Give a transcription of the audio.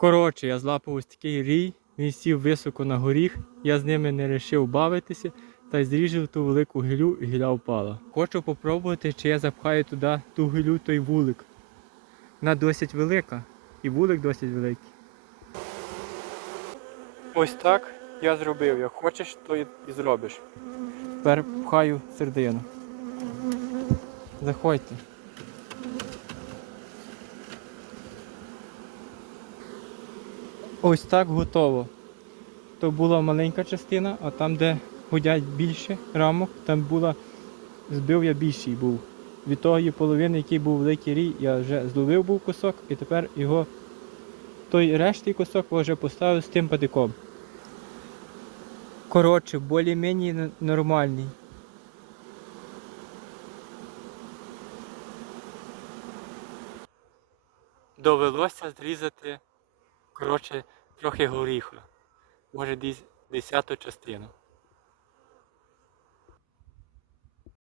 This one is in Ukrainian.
Коротше, я злапав ось такий рій, він сів високо на горіх, я з ними не вирішив бавитися та й зріжав ту велику гілю і гіля впала. Хочу попробувати, чи я запхаю туди ту гілю, той вулик. Вона досить велика і вулик досить великий. Ось так я зробив. Як хочеш, то і і зробиш. Тепер пхаю середину. Заходьте. Ось так готово. То була маленька частина, а там, де гудять більше рамок, там була, збив я більший був. Від тої половини, який був великий рій, я вже зловив був кусок і тепер його той рештий кусок вже поставив з тим патиком. Коротше, більш-менш нормальний. Довелося зрізати, коротше, трохи горіха. Може десь десяту частину.